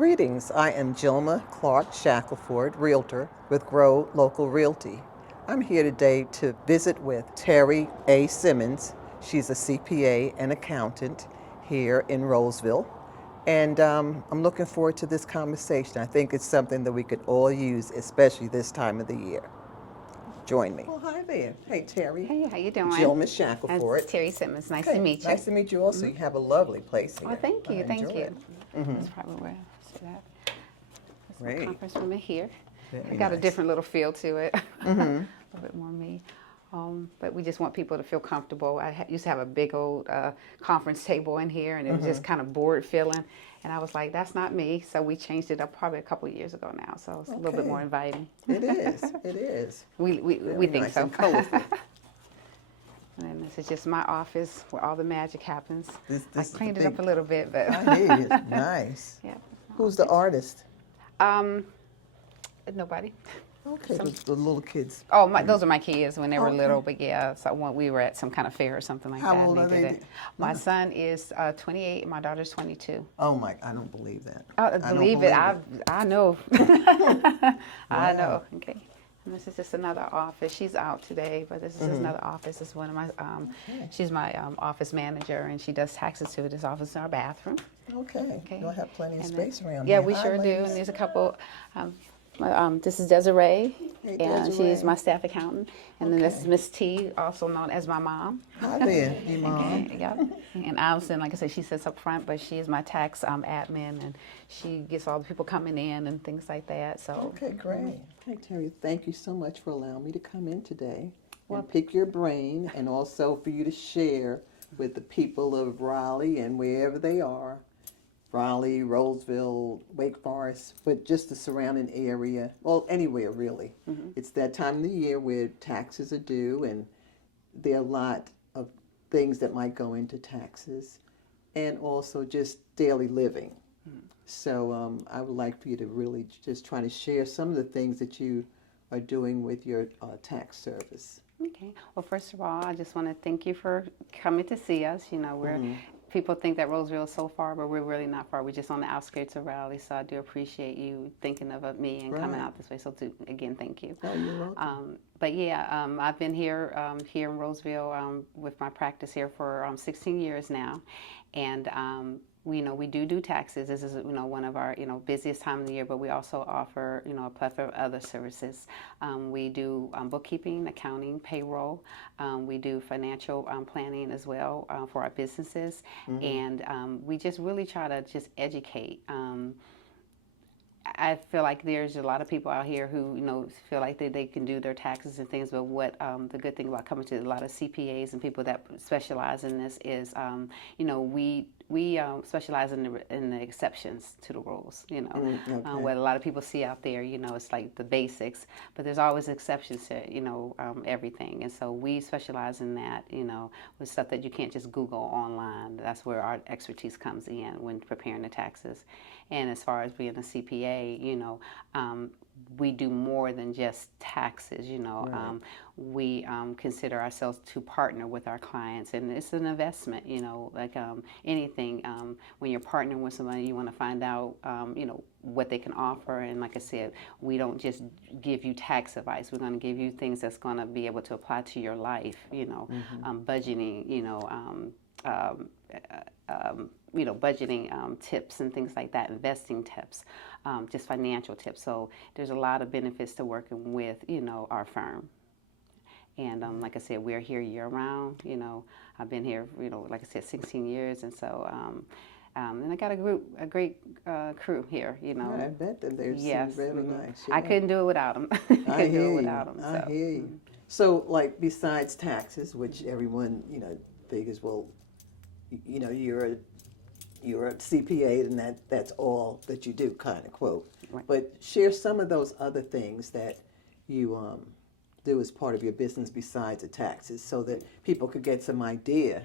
Greetings, I am Jilma Clark Shackelford, Realtor with Grow Local Realty. I'm here today to visit with Terri A. Simmons. She's a CPA and accountant here in Roseville. And I'm looking forward to this conversation. I think it's something that we could all use, especially this time of the year. Join me. Well, hi there. Hey, Terri. Hey, how you doing? Jilma Shackelford. That's Terri Simmons. Nice Okay, to meet you. nice to meet you also. You have a lovely place here. Oh, thank you, I thank enjoy you. it. That's probably where I see that. There's Great. my conference room in here. Very It's got a nice. different little feel to it. A little bit more me. But we just want people to feel comfortable. I used to have a big old conference table in here, and it was just kind of bored feeling. And I was like, that's not me. So we changed it up probably a couple of years ago now. So it's a little bit Okay. more inviting. It is. It is. We Very think nice so. and colorful. And then this is just my office where all the magic happens. This I is the cleaned it big- up a little bit, but I hear you. Nice. yeah. Who's the artist? Nobody. Okay, the little kids. Oh, those are my kids when they were Okay. little. But yeah, so when we were at some kind of fair or something like How that. old and are did they? it. My son is 28, and my daughter's 22. Oh my! I don't believe that. I don't believe it. I know. I know. Okay. And this is just another office. She's out today, but this is just another office. This is one of my. She's my office manager, and she does taxes too. This office is our bathroom. Okay. Okay. You'll have plenty of And space around yeah, here. we Hi, sure do. ladies. And there's a couple. This is Desiree, Hey, and Desiree. she's my staff accountant. And then this is Okay. Miss T, also known as my mom. Hi there, you mom. Okay, yeah. And Allison, like I said, she sits up front, but she is my tax admin, and she gets all the people coming in and things like that. So Okay, great. Hey, Terri, thank you so much for allowing me to come in today Well- and pick your brain, and also for you to share with the people of Raleigh and wherever they are. Raleigh, Roseville, Wake Forest, but just the surrounding area, well, anywhere really. It's that time of the year where taxes are due, and there are a lot of things that might go into taxes, and also just daily living. So I would like for you to really just try to share some of the things that you are doing with your tax service. okay. Well, first of all, I just want to thank you for coming to see us. You know, we're people think that Roseville is so far, but we're really not far. We're just on the outskirts of Raleigh, so I do appreciate you thinking of me and coming Right. out this way. So, again, thank you. Oh, you're welcome. But yeah, I've been here here in Roseville with my practice here for 16 years now, and we do taxes. This is one of our busiest time of the year, but we also offer a plethora of other services. We do bookkeeping, accounting, payroll. We do financial planning as well for our businesses, and we just really try to just educate. I feel like there's a lot of people out here who feel like they can do their taxes and things, but what the good thing about coming to a lot of CPAs and people that specialize in this is we specialize in the exceptions to the rules. Okay. What a lot of people see out there, it's like the basics, but there's always exceptions to everything, and so we specialize in that. With stuff that you can't just Google online. That's where our expertise comes in when preparing the taxes. And as far as being a CPA, we do more than just taxes. Right. We consider ourselves to partner with our clients, and it's an investment. Like anything, when you're partnering with somebody, you want to find out, what they can offer. And like I said, we don't just give you tax advice. We're going to give you things that's going to be able to apply to your life. Budgeting. Budgeting tips and things like that, investing tips, just financial tips. So there's a lot of benefits to working with, our firm. And like I said, we're here year round. I've been here, like I said, 16 years, and so. And I got a great crew here. I bet that they're Yes, really nice. I Yeah. couldn't do it without them. I hear you. them. I So. hear you. So, like, besides taxes, which everyone figures, well, you're a CPA, and that's all that you do, kind of quote. Right. But share some of those other things that you do as part of your business besides the taxes, so that people could get some idea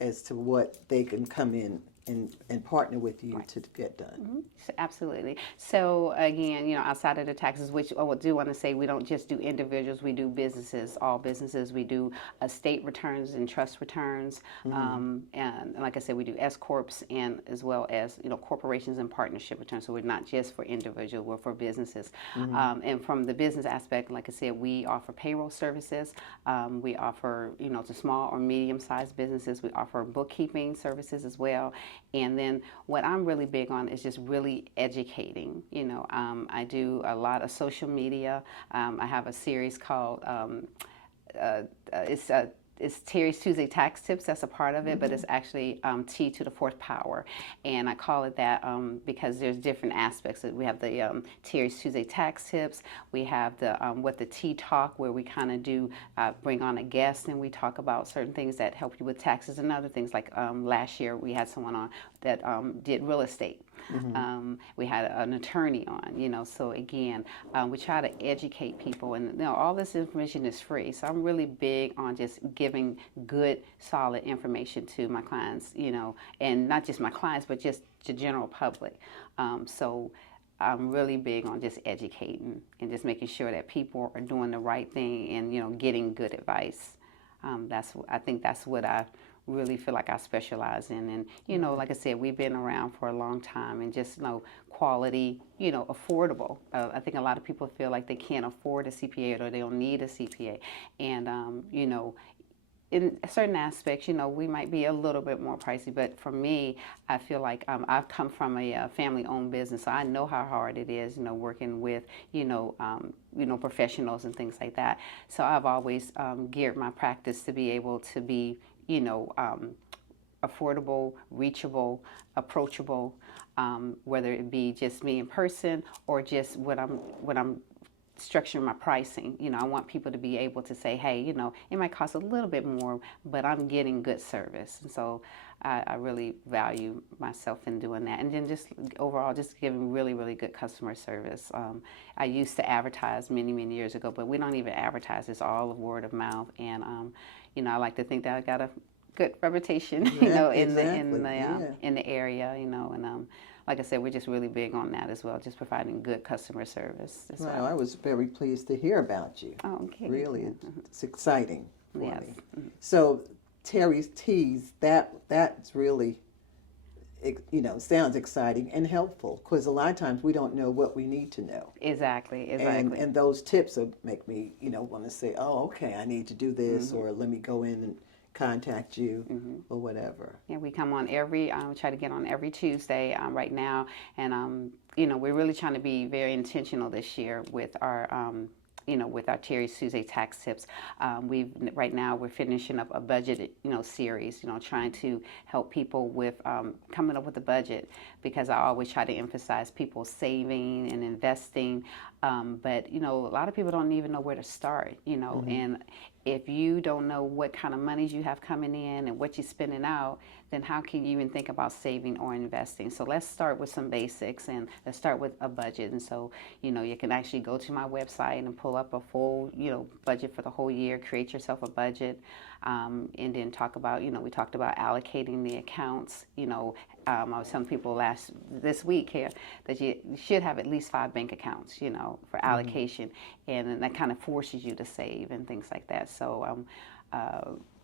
as to what they can come in and partner with you to get done. Absolutely. So again, outside of the taxes, which I do want to say, we don't just do individuals, we do businesses, all businesses. We do estate returns and trust returns, and like I said, we do S corps and as well as corporations and partnership returns. So we're not just for individuals, we're for businesses. And from the business aspect, like I said, we offer payroll services. We offer to small or medium-sized businesses. We offer bookkeeping services as well. And then what I'm really big on is just really educating. I do a lot of social media. I have a series called it's Terry's Tuesday Tax Tips. That's a part of it, but it's actually T to the fourth power, and I call it that because there's different aspects. We have the Terry's Tuesday Tax Tips. We have the what the T Talk, where we kind of do bring on a guest and we talk about certain things that help you with taxes and other things. Like last year we had someone on that did real estate. We had an attorney on, so again, we try to educate people, and all this information is free. So I'm really big on just giving good, solid information to my clients, and not just my clients, but just the general public. So I'm really big on just educating and just making sure that people are doing the right thing and, getting good advice. I think that's what I really feel like I specialize in. And, like I said, we've been around for a long time, and just, quality, affordable. I think a lot of people feel like they can't afford a CPA or they don't need a CPA. And, in certain aspects, we might be a little bit more pricey, but for me, I feel like I've come from a family-owned business, so I know how hard it is, working with, professionals and things like that. So I've always geared my practice to be able to be, affordable, reachable, approachable, whether it be just me in person or just what I'm structuring my pricing. I want people to be able to say, hey, it might cost a little bit more, but I'm getting good service. And so I really value myself in doing that. And then just overall, just giving really, really good customer service. I used to advertise many, many years ago, but we don't even advertise. It's all word of mouth. And, I like to think that I got a good reputation, in the area, and like I said, we're just really big on that as well, just providing good customer service as well. I was very pleased to hear about you. Oh, okay. Really, it's exciting for Yes. me. So Terry's Teas, that's really, sounds exciting and helpful, because a lot of times we don't know what we need to know. Exactly. And those tips will make me, want to say, oh, okay, I need to do this, or let me go in and contact you or whatever. Yeah, we come on we try to get on every Tuesday right now, and we're really trying to be very intentional this year with our with our Terry's Tuesday Tax Tips. Right now we're finishing up a budget series, trying to help people with coming up with a budget, because I always try to emphasize people saving and investing, but a lot of people don't even know where to start, and if you don't know what kind of monies you have coming in and what you're spending out, then how can you even think about saving or investing? So let's start with some basics, and let's start with a budget. And so, you can actually go to my website and pull up a full, budget for the whole year, create yourself a budget, and then talk about, we talked about allocating the accounts. I was telling people this week here that you should have at least 5 bank accounts, for allocation, and then that kind of forces you to save and things like that. So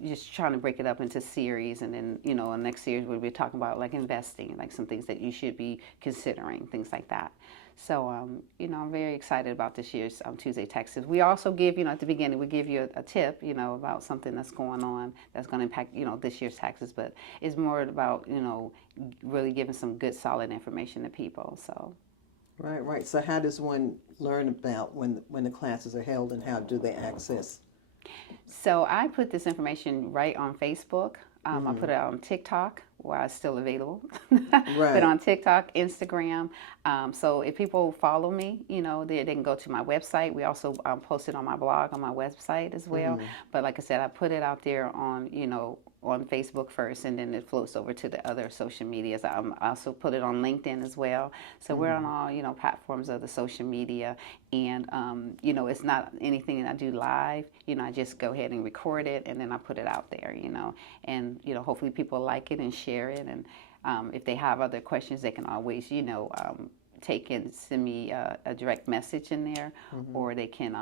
just trying to break it up into series, and then the next series we'll be talking about like investing, like some things that you should be considering, things like that. So I'm very excited about this year's Tuesday Tax Tips. We also give, at the beginning, we give you a tip, about something that's going on that's going to impact, this year's taxes. But it's more about, really giving some good, solid information to people. So. Right. So how does one learn about when the classes are held, and how do they access? So I put this information right on Facebook. I put it on TikTok, while it's still available. Right. But on TikTok, Instagram. So if people follow me, they can go to my website. We also post it on my blog on my website as well. But like I said, I put it out there on, on Facebook first, and then it floats over to the other social medias. I also put it on LinkedIn as well. So we're on all, platforms of the social media. And, it's not anything that I do live. I just go ahead and record it, and then I put it out there, and, hopefully people like it and share it. And if they have other questions, they can always, take and send me a direct message in there, or they can,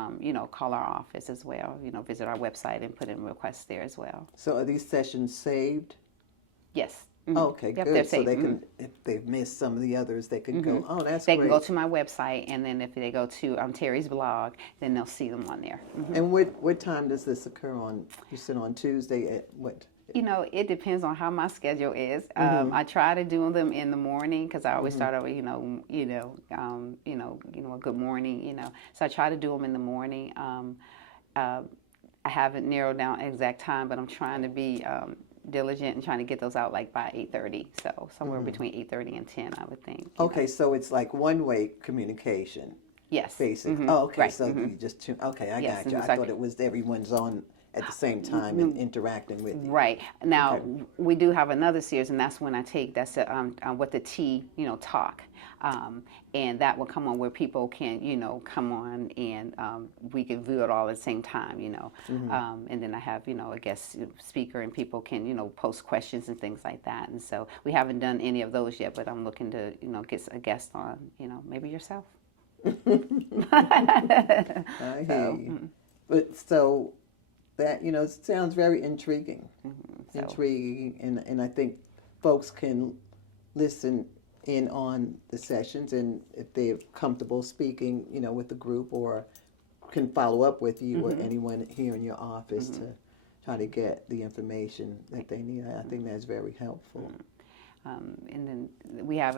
call our office as well, visit our website and put in requests there as well. So are these sessions saved? Yes. Okay, Yep, good. they're So saved. they can, if they've missed some of the others, they can go, oh, that's They great. can go to my website, and then if they go to Terry's blog, then they'll see them on there. And what time does this occur on? You said on Tuesday at what? It depends on how my schedule is. I try to do them in the morning because I always start over, a good morning, So I try to do them in the morning. I haven't narrowed down an exact time, but I'm trying to be diligent and trying to get those out like by 8:30. So somewhere between 8:30 and 10, I would think. Okay, so it's like one-way communication, Yes. basically. Oh, okay. Right. So you just okay, I Yes, got you. I so I thought it was everyone's on at the same time and interacting with you. Right. Now, we do have another series, and that's when I take, that's what the T, talk. And that will come on where people can, come on and we can view it all at the same time, And then I have, a guest speaker and people can, post questions and things like that. And so we haven't done any of those yet, but I'm looking to, get a guest on, maybe yourself. I hear you. But so that, it sounds very intriguing. So- Intriguing. And I think folks can listen in on the sessions, and if they're comfortable speaking, with the group, or can follow up with you or anyone here in your office to try to get the information that they need. I think that's very helpful. And then we have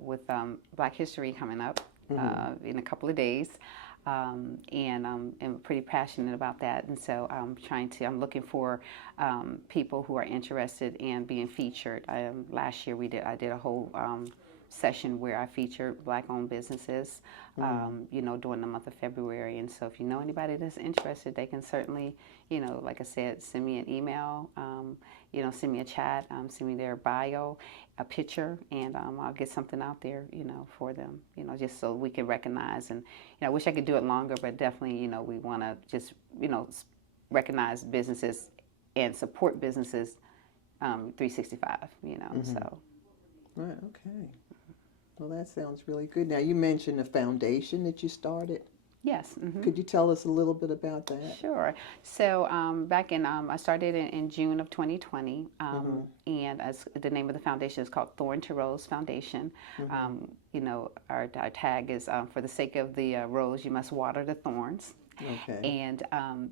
with Black History coming up in a couple of days. And I'm pretty passionate about that, and so I'm looking for people who are interested in being featured. Last year I did a whole session where I featured Black-owned businesses, during the month of February. And so if you know anybody that's interested, they can certainly, like I said, send me an email, send me a chat, send me their bio, a picture, and I'll get something out there, for them, just so we can recognize. And, I wish I could do it longer, but definitely, we want to just, recognize businesses and support businesses 365, so. Right, okay. Well, that sounds really good. Now, you mentioned a foundation that you started. Yes. Could you tell us a little bit about that? Sure. So back in, I started in June of 2020, and the name of the foundation is called Thorn to Rose Foundation. Our tag is, for the sake of the rose, you must water the thorns. Okay. And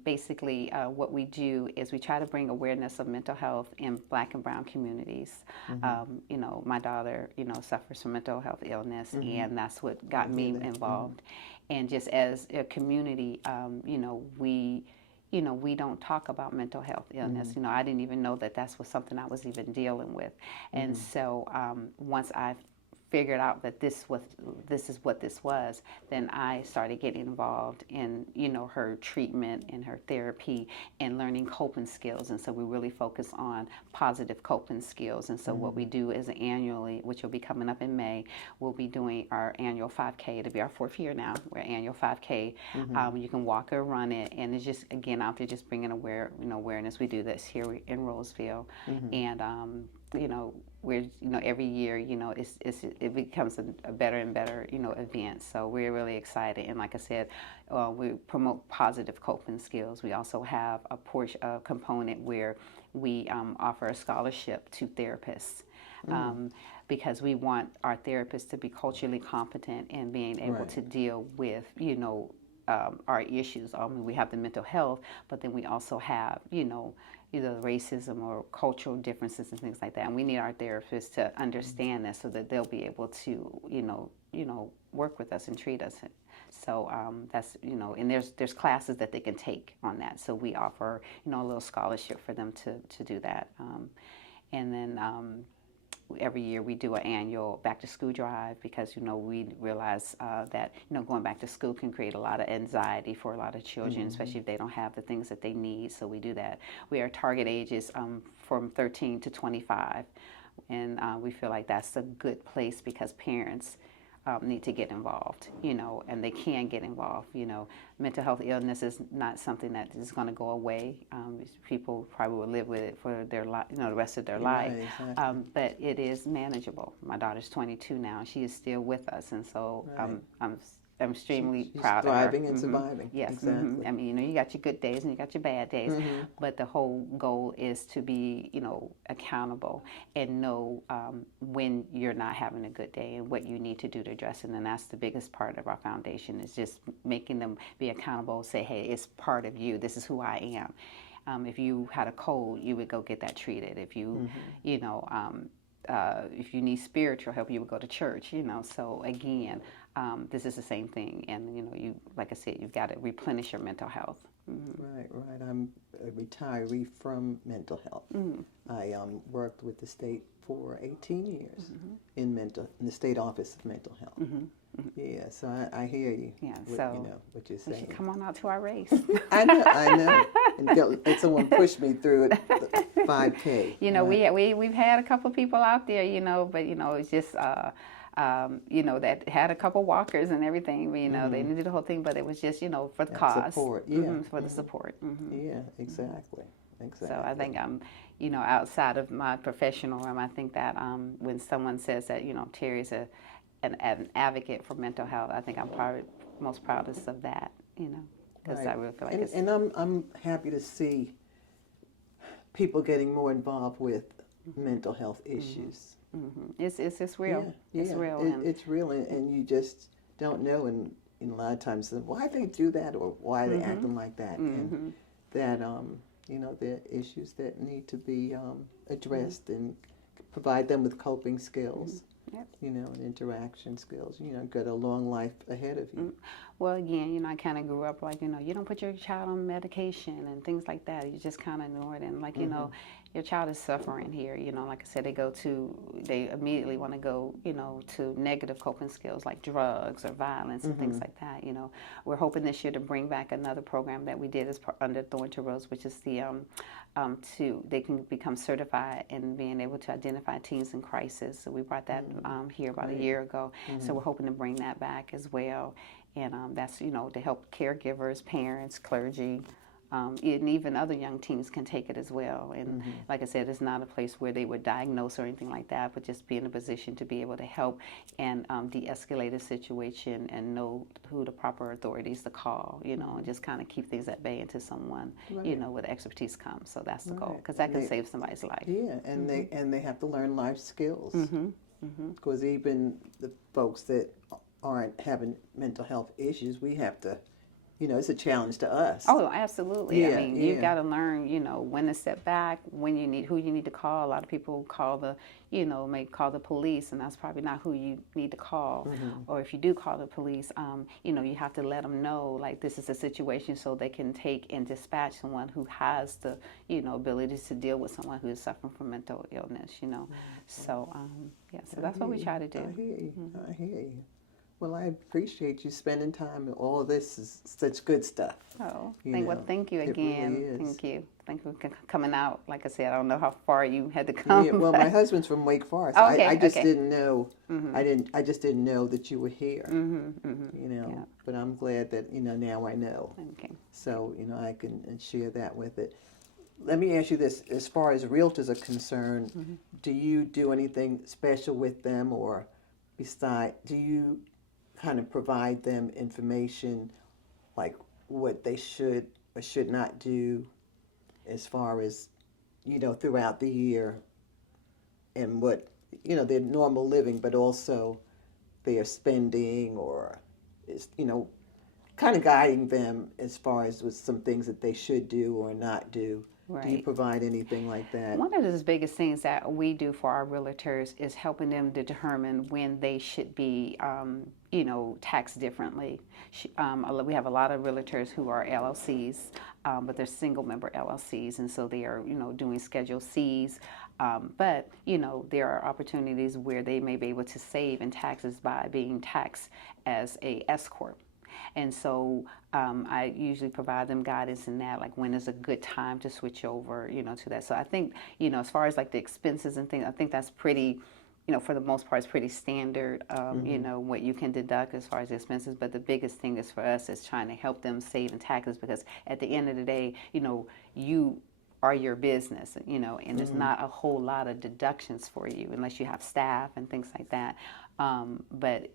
basically, what we do is we try to bring awareness of mental health in Black and Brown communities. My daughter, suffers from mental health illness, and that's what got me involved. And just as a community, we don't talk about mental health illness. I didn't even know that was something I was even dealing with. And so once I figured out that this is what this was, then I started getting involved in her treatment and her therapy and learning coping skills. And so we really focus on positive coping skills. And so what we do is annually, which will be coming up in May, we'll be doing our annual 5K. It'll be our 4th year now. We're annual 5K. You can walk or run it, and it's just, again, out there just bringing awareness. We do this here in Roseville, and we're every year it becomes a better and better event. So we're really excited, and like I said, we promote positive coping skills. We also have a component where we offer a scholarship to therapists. Because we want our therapists to be culturally competent and being able to deal with our issues. We have the mental health, but then we also have either racism or cultural differences and things like that. And we need our therapists to understand that so that they'll be able to, work with us and treat us. So that's, and there's classes that they can take on that. So we offer, a little scholarship for them to do that. And then every year we do an annual back to school drive because we realize that going back to school can create a lot of anxiety for a lot of children, especially if they don't have the things that they need. So we do that. We are target ages from 13 to 25, and we feel like that's a good place because parents need to get involved, and they can get involved. Mental health illness is not something that is going to go away. People probably will live with it for their life, the rest of their life. Right, exactly. But it is manageable. My daughter's 22 now. She is still with us, and so Right. I'm extremely She's proud thriving of her. and surviving. Yes. Exactly. I mean, you got your good days and you got your bad days, but the whole goal is to be, accountable and know when you're not having a good day and what you need to do to address it. And that's the biggest part of our foundation, is just making them be accountable. Say, hey, it's part of you. This is who I am. If you had a cold, you would go get that treated. If you, if you need spiritual help, you would go to church. So again, this is the same thing, and you, like I said, you've got to replenish your mental health. Right. I'm a retiree from mental health. I worked with the state for 18 years in the state office of mental health. Yeah, so I hear you. Yeah, what, so what you're you saying. should come on out to our race. I know. And someone pushed me through it, 5K. We've had a couple of people out there, but it's just that had a couple walkers and everything. They didn't do the whole thing, but it was just for the cause, support. Yeah, for the support. Yeah, exactly. So I think I'm, outside of my professional realm, I think that when someone says that Terry is an advocate for mental health, I think I'm probably most proudest of that. Because Right. I really feel like it's. And I'm happy to see people getting more involved with mental health issues. It's real. Yeah, It's real. It's real, and you just don't know. And a lot of times, why they do that or why they acting like that, and that there are issues that need to be addressed and provide them with coping skills. Yep. And interaction skills. Got a long life ahead of you. Well, again, I kind of grew up like, you don't put your child on medication and things like that. You just kind of ignore it. And like, your child is suffering here. Like I said, they immediately want to go, to negative coping skills like drugs or violence and things like that. We're hoping this year to bring back another program that we did under Thorn to Rose, which is the they can become certified in being able to identify teens in crisis. So we brought that here about a year ago. So we're hoping to bring that back as well. And that's, to help caregivers, parents, clergy, and even other young teens can take it as well. And like I said, it's not a place where they would diagnose or anything like that, but just be in a position to be able to help and de-escalate a situation and know who the proper authorities to call, and just kind of keep things at bay until someone, with expertise comes. So that's the goal, because that can save somebody's life. Yeah, and they have to learn life skills. Because even the folks that aren't having mental health issues, we have to, it's a challenge to us. Oh, absolutely. Yeah, I mean, you've got to learn, when to step back, who you need to call. A lot of people call may call the police, and that's probably not who you need to call. Or if you do call the police, you have to let them know, like, this is a situation, so they can take and dispatch someone who has the, abilities to deal with someone who is suffering from mental illness, So, so that's what we try to do. I hear you. Well, I appreciate you spending time. All of this is such good stuff. Oh, thank you again. It really is. Thank you. Thank you for coming out. Like I said, I don't know how far you had to come. Yeah, well, my husband's from Wake Forest. Okay, I just didn't know. I just didn't know that you were here. Yeah. But I'm glad that now I know. Okay. So I can share that with it. Let me ask you this: as far as realtors are concerned, do you do anything special with them, or do you kind of provide them information like what they should or should not do as far as throughout the year, and what their normal living, but also their spending, or is kind of guiding them as far as with some things that they should do or not do? Right. Do you provide anything like that? One of the biggest things that we do for our realtors is helping them determine when they should be, taxed differently. We have a lot of realtors who are LLCs, but they're single-member LLCs, and so they are, doing Schedule Cs. But, there are opportunities where they may be able to save in taxes by being taxed as a S Corp. And so I usually provide them guidance in that, like when is a good time to switch over, to that. So I think, as far as like the expenses and things, I think that's pretty for the most part, it's pretty standard, what you can deduct as far as expenses. But the biggest thing is for us is trying to help them save in taxes, because at the end of the day, you are your business, and there's not a whole lot of deductions for you unless you have staff and things like that. But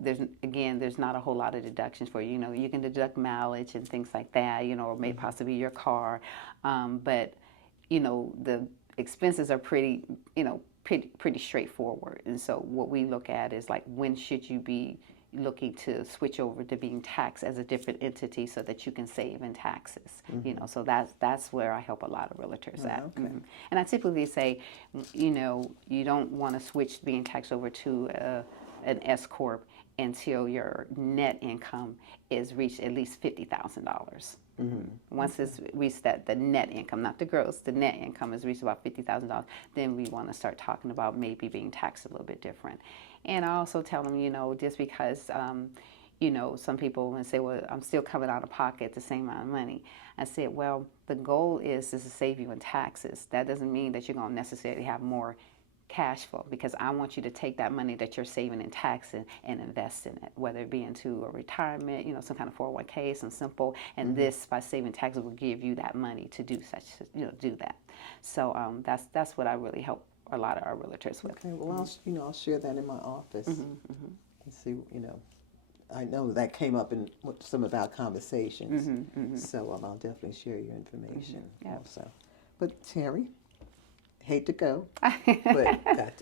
there's not a whole lot of deductions for you. You can deduct mileage and things like that, or maybe possibly your car. But the expenses are pretty straightforward. And so what we look at is like, when should you be looking to switch over to being taxed as a different entity so that you can save in taxes? So that's where I help a lot of realtors at. Okay. And I typically say, you don't want to switch being taxed over to an S corp until your net income is reached at least $50,000. Once it's reached the net income, not the gross, the net income is reached about $50,000, then we want to start talking about maybe being taxed a little bit different. And I also tell them, just because, some people will say, well, I'm still coming out of pocket the same amount of money. I said, well, the goal is to save you in taxes. That doesn't mean that you're going to necessarily have more cash flow, because I want you to take that money that you're saving in taxes and invest in it, whether it be into a retirement, some kind of 401k, some simple, and this, by saving taxes, will give you that money to do do that. So that's what I really help a lot of our realtors with. Okay, well, I'll share that in my office and see, I know that came up in some of our conversations, so I'll definitely share your information also. But Terri, hate to go, but have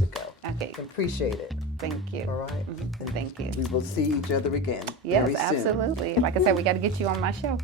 to go. Okay. Appreciate it. Thank you. All right. And thank you. We will see each other again. Yes, very soon. absolutely. Like I said, we got to get you on my show.